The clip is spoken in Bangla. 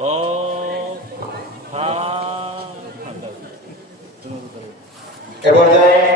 ও এবার যায়